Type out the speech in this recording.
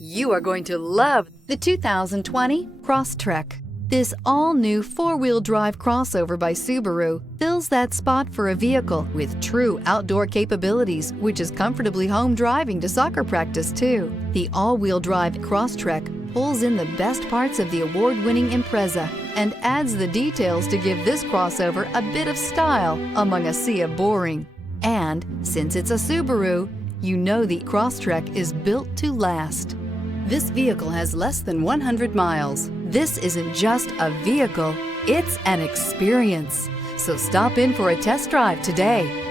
You are going to love the 2020 Crosstrek. This all-new four-wheel drive crossover by Subaru fills that spot for a vehicle with true outdoor capabilities, which is comfortably home driving to soccer practice too. The all-wheel drive Crosstrek pulls in the best parts of the award-winning Impreza and adds the details to give this crossover a bit of style among a sea of boring. And since it's a Subaru, you know the Crosstrek is built to last. This vehicle has less than 100 miles. This isn't just a vehicle, it's an experience. So stop in for a test drive today.